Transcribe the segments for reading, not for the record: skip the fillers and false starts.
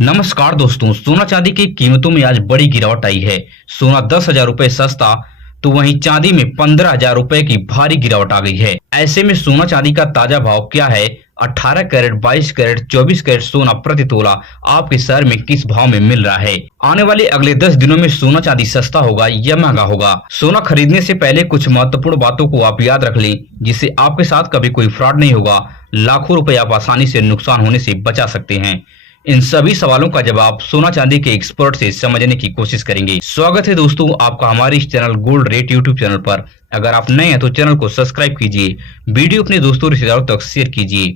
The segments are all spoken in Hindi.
नमस्कार दोस्तों, सोना चांदी की कीमतों में आज बड़ी गिरावट आई है। सोना 10,000 रुपए सस्ता तो वहीं चांदी में 15,000 रुपए की भारी गिरावट आ गई है। ऐसे में सोना चांदी का ताजा भाव क्या है? 18 कैरेट, 22 कैरेट, 24 कैरेट सोना प्रति तोला आपके शहर में किस भाव में मिल रहा है? आने वाले अगले 10 दिनों में सोना चांदी सस्ता होगा या महंगा होगा? सोना खरीदने से पहले कुछ महत्वपूर्ण बातों को आप याद रख लें, जिससे आपके साथ कभी कोई फ्रॉड नहीं होगा। लाखों रुपए आप आसानी से नुकसान होने से बचा सकते हैं। इन सभी सवालों का जवाब सोना चांदी के एक्सपर्ट से समझने की कोशिश करेंगे। स्वागत है दोस्तों आपका हमारे इस channel gold rate YouTube channel पर। अगर आप नए हैं तो चैनल को सब्सक्राइब कीजिए, वीडियो अपने दोस्तों रिश्तेदारों तक शेयर कीजिए।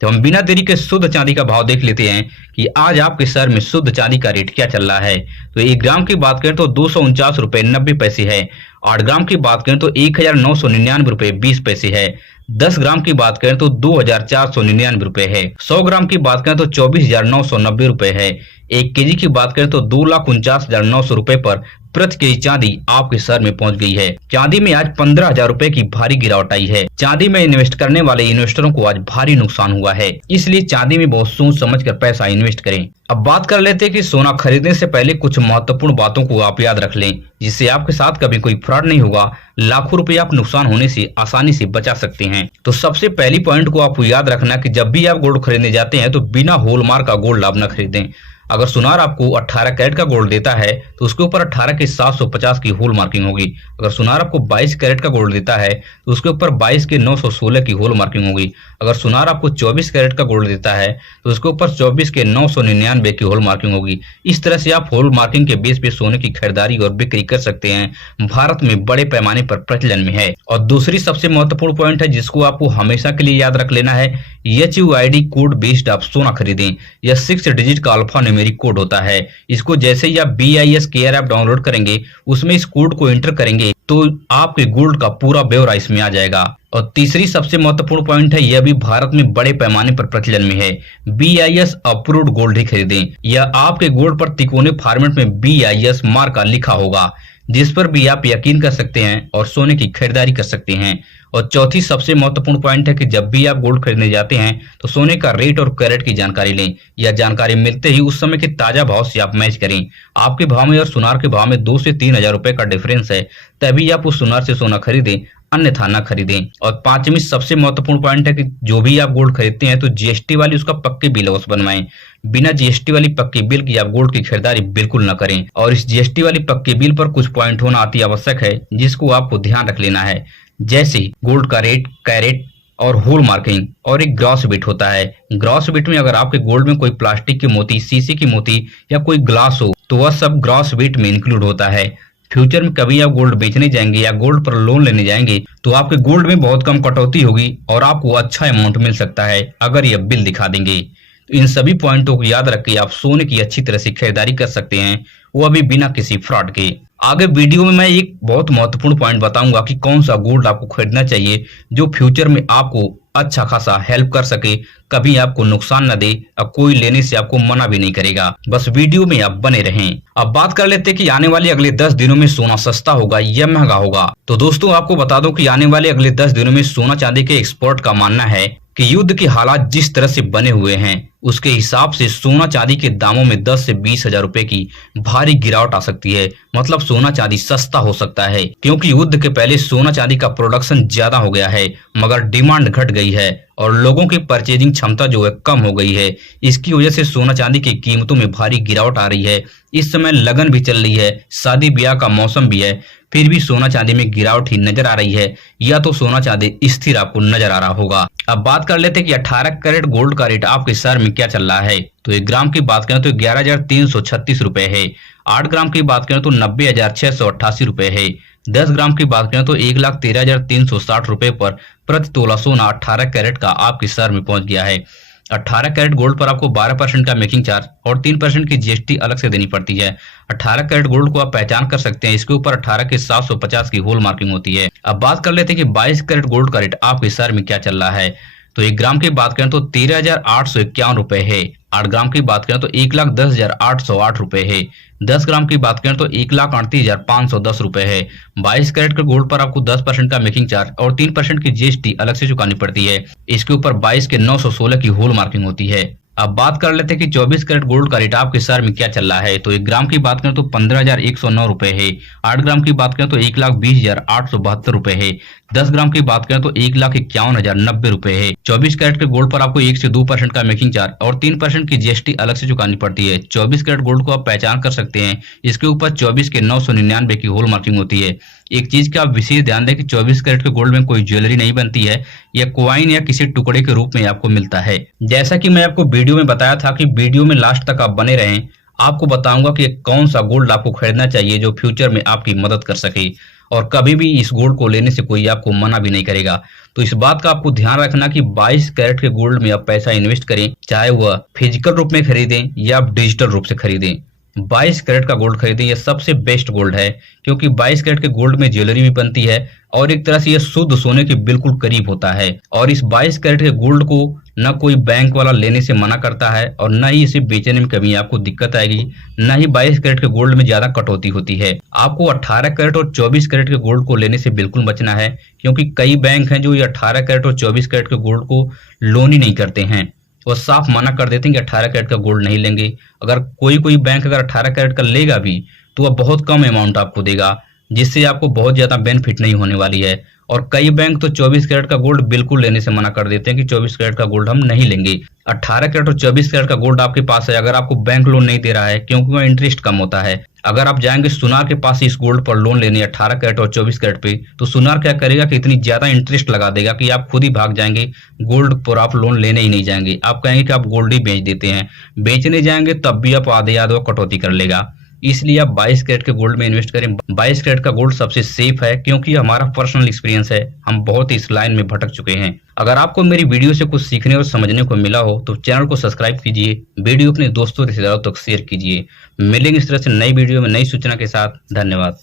तो हम बिना देरी के शुद्ध चांदी का भाव देख लेते हैं कि आज आपके शहर में शुद्ध चांदी का रेट क्या चल रहा है। तो 1 ग्राम की बात करें तो 249 रुपए 90 पैसे है। 8 ग्राम की बात करें तो 1999 रुपए 20 पैसे है। 10 ग्राम की बात करें तो 2,499 रुपए है। 100 ग्राम की बात करें तो 24,990 रुपए है। 1 केजी की बात करें तो 2,49,900 रुपए पर प्रति केजी चांदी आपके शहर में पहुंच गई है। चांदी में आज 15,000 रुपए की भारी गिरावट आई है। चांदी में इन्वेस्ट करने वाले इन्वेस्टरों को आज भारी नुकसान हुआ है, इसलिए चांदी में बहुत सोच समझ कर पैसा इन्वेस्ट करें। अब बात कर लेते हैं कि सोना खरीदने से पहले कुछ महत्वपूर्ण बातों को आप याद रख लें, जिससे आपके साथ कभी कोई फ्रॉड नहीं होगा। लाखों रुपए आप नुकसान होने से आसानी से बचा सकते हैं। तो सबसे पहली पॉइंट को आपको याद रखना कि जब भी आप गोल्ड खरीदने जाते हैं तो बिना हॉलमार्क का गोल्ड आप न खरीदें। अगर सुनार आपको 18 कैरेट का गोल्ड देता है तो उसके ऊपर 18 के 750 की होल मार्किंग होगी। अगर सुनार आपको 22 कैरेट का गोल्ड देता है तो उसके ऊपर 22 के 916 की होल मार्किंग होगी। अगर सुनार आपको 24 कैरेट का गोल्ड देता है तो उसके ऊपर 24 के 999 की होल मार्किंग होगी। इस तरह से आप होल मार्किंग के बेस पे सोने की खरीदारी और बिक्री कर सकते हैं। भारत में बड़े पैमाने पर प्रचलन में है। और दूसरी सबसे महत्वपूर्ण पॉइंट है जिसको आपको हमेशा के लिए याद रख लेना है, HUID कोड बेस्ड आप सोना खरीदें। यह 6 डिजिट का अल्फा न्यूमेरिक कोड होता है। इसको जैसे ही आप BIS केयर ऐप डाउनलोड करेंगे, उसमें इस कोड को एंटर करेंगे तो आपके गोल्ड का पूरा ब्यौरा इसमें आ जाएगा। और तीसरी सबसे महत्वपूर्ण पॉइंट है, यह भी भारत में बड़े पैमाने पर प्रचलन में है। BIS अप्रूव्ड गोल्ड ही खरीदें। यह आपके गोल्ड पर तिकोने फॉर्मेट में BIS मार्का लिखा होगा, जिस पर भी आप यकीन कर सकते हैं और सोने की खरीदारी कर सकते हैं। और चौथी सबसे महत्वपूर्ण पॉइंट है कि जब भी आप गोल्ड खरीदने जाते हैं तो सोने का रेट और कैरेट की जानकारी लें। यह जानकारी मिलते ही उस समय के ताजा भाव से आप मैच करें। आपके भाव में और सुनार के भाव में 2 से 3,000 रुपए का डिफरेंस है, तभी आप उस सुनार से सोना खरीदें, अन्यथा न खरीदें। और पांचवी सबसे महत्वपूर्ण पॉइंट है कि जो भी आप गोल्ड खरीदते हैं तो GST वाली उसका पक्की बिल अवश्य बनवाएं। बिना GST वाली पक्की बिल की आप गोल्ड की खरीदारी बिल्कुल न करें। और इस GST वाली पक्की बिल पर कुछ पॉइंट होना अति आवश्यक है, जिसको आपको ध्यान रख लेना है। जैसे गोल्ड का रेट, कैरेट और होल मार्किंग, और एक ग्रॉस वेट होता है। ग्रॉस वेट में अगर आपके गोल्ड में कोई प्लास्टिक की मोती, शीशे की मोती या कोई ग्लास हो तो वह सब ग्रॉस वेट में इंक्लूड होता है। फ्यूचर में कभी आप गोल्ड बेचने जाएंगे या गोल्ड पर लोन लेने जाएंगे तो आपके गोल्ड में बहुत कम कटौती होगी और आपको अच्छा अमाउंट मिल सकता है अगर यह बिल दिखा देंगे। तो इन सभी पॉइंटों को याद रख के आप सोने की अच्छी तरह से खरीदारी कर सकते हैं, वो भी बिना किसी फ्रॉड के। आगे वीडियो में मैं एक बहुत महत्वपूर्ण पॉइंट बताऊंगा कि कौन सा गोल्ड आपको खरीदना चाहिए जो फ्यूचर में आपको अच्छा खासा हेल्प कर सके, कभी आपको नुकसान न दे और कोई लेने से आपको मना भी नहीं करेगा। बस वीडियो में आप बने रहें। अब बात कर लेते हैं कि आने वाले अगले 10 दिनों में सोना सस्ता होगा या महंगा होगा। तो दोस्तों आपको बता दूं कि आने वाले अगले 10 दिनों में सोना चांदी के एक्सपर्ट का मानना है कि युद्ध के हालात जिस तरह से बने हुए हैं उसके हिसाब से सोना चांदी के दामों में 10 से 20,000 रुपए की भारी गिरावट आ सकती है। मतलब सोना चांदी सस्ता हो सकता है, क्योंकि युद्ध के पहले सोना चांदी का प्रोडक्शन ज्यादा हो गया है मगर डिमांड घट गई है और लोगों की परचेजिंग क्षमता जो है कम हो गई है। इसकी वजह से सोना चांदी की कीमतों में भारी गिरावट आ रही है। इस समय लगन भी चल रही है, शादी ब्याह का मौसम भी है, फिर भी सोना चांदी में गिरावट ही नजर आ रही है, या तो सोना चांदी स्थिर आपको नजर आ रहा होगा। अब बात कर लेते हैं कि 18 कैरेट गोल्ड का रेट आपके शहर में क्या चल रहा है। तो 1 ग्राम की बात करें तो 11,336 रुपए है। 8 ग्राम की बात करें तो 90,688 रुपए है। 10 ग्राम की बात करें तो 1,13,360 रुपए पर प्रति तोला सोना 18 कैरेट का आपके शहर में पहुंच गया है। 18 कैरेट गोल्ड पर आपको 12% का मेकिंग चार्ज और 3% की GST अलग से देनी पड़ती है। 18 कैरेट गोल्ड को आप पहचान कर सकते हैं, इसके ऊपर 18 के 750 की होल मार्किंग होती है। अब बात कर लेते हैं कि 22 कैरेट गोल्ड का रेट आपके शहर में क्या चल रहा है। तो 1 ग्राम की बात करें तो 13,851 रुपए है। 8 ग्राम की बात करें तो 1,10,808 रुपए है। 10 ग्राम की बात करें तो 1,38,510 रुपए है। 22 कैरेट के गोल्ड पर आपको 10% का मेकिंग चार्ज और 3% की GST अलग से चुकानी पड़ती है। इसके ऊपर 22 के 916 की होल मार्किंग होती है। अब बात कर लेते हैं कि 24 कैरेट गोल्ड का रेट आपके शहर में क्या चल रहा है। तो 1 ग्राम की बात करें तो 15,109 रुपए है। 8 ग्राम की बात करें तो 1,20,872 रुपए है। 10 ग्राम की बात करें तो 1,51,090 रुपए है। 24 कैरेट के गोल्ड पर आपको 1 से 2% का मेकिंग चार्ज और 3% की जीएसटी अलग से चुकानी पड़ती है। 24 कैरेट गोल्ड को आप पहचान कर सकते हैं, इसके ऊपर 24 के 999 की होल मार्किंग होती है। एक चीज का आप विशेष ध्यान दें कि 24 कैरेट के गोल्ड में कोई ज्वेलरी नहीं बनती है, यह कॉइन या किसी टुकड़े के रूप में आपको मिलता है। जैसा कि मैं आपको वीडियो में बताया था कि वीडियो में लास्ट तक आप बने रहें, आपको बताऊंगा कि कौन सा गोल्ड आपको खरीदना चाहिए जो फ्यूचर में आपकी मदद कर सके और कभी भी इस गोल्ड को लेने से कोई आपको मना भी नहीं करेगा। तो इस बात का आपको ध्यान रखना कि 22 कैरेट के गोल्ड में आप पैसा इन्वेस्ट करें, चाहे वह फिजिकल रूप में खरीदें या आप डिजिटल रूप से खरीदें। 22 कैरेट का गोल्ड खरीदें, यह सबसे बेस्ट गोल्ड है क्योंकि 22 कैरेट के गोल्ड में ज्वेलरी भी बनती है और एक तरह से यह शुद्ध सोने के बिल्कुल करीब होता है। और इस 22 कैरेट के गोल्ड को न कोई बैंक वाला लेने से मना करता है और न ही इसे बेचने में कभी आपको दिक्कत आएगी, न ही 22 कैरेट के गोल्ड में ज्यादा कटौती होती है। आपको 18 कैरेट और 24 कैरेट के गोल्ड को लेने से बिल्कुल बचना है क्योंकि कई बैंक हैं जो ये 18 कैरेट और 24 कैरेट के गोल्ड को लोन ही नहीं करते हैं, वो साफ मना कर देते हैं कि 18 कैरेट का गोल्ड नहीं लेंगे। अगर कोई बैंक अगर 18 कैरेट का लेगा भी तो वह बहुत कम अमाउंट आपको देगा, जिससे आपको बहुत ज्यादा बेनिफिट नहीं होने वाली है। और कई बैंक तो 24 कैरेट का गोल्ड बिल्कुल लेने से मना कर देते हैं कि 24 कैरेट का गोल्ड हम नहीं लेंगे। 18 कैरेट और 24 कैरेट का गोल्ड आपके पास है, अगर आपको बैंक लोन नहीं दे रहा है क्योंकि वह इंटरेस्ट कम होता है। अगर आप जाएंगे सुनार के पास इस गोल्ड पर लोन लेने 18 कैरेट और 24 कैरेट पे, तो सुनार क्या करेगा कि इतनी ज्यादा इंटरेस्ट लगा देगा कि आप खुद ही भाग जाएंगे, गोल्ड पर आप लोन लेने ही नहीं जाएंगे। आप कहेंगे कि आप गोल्ड ही बेच देते हैं, बेचने जाएंगे तब भी आप आधे आधे कटौती कर लेगा। इसलिए आप 22 कैरेट के गोल्ड में इन्वेस्ट करें। 22 कैरेट का गोल्ड सबसे सेफ है क्योंकि हमारा पर्सनल एक्सपीरियंस है, हम बहुत इस लाइन में भटक चुके हैं। अगर आपको मेरी वीडियो से कुछ सीखने और समझने को मिला हो तो चैनल को सब्सक्राइब कीजिए, वीडियो अपने दोस्तों रिश्तेदारों तक शेयर कीजिए। मिलेंगे इस तरह से नई वीडियो में नई सूचना के साथ। धन्यवाद।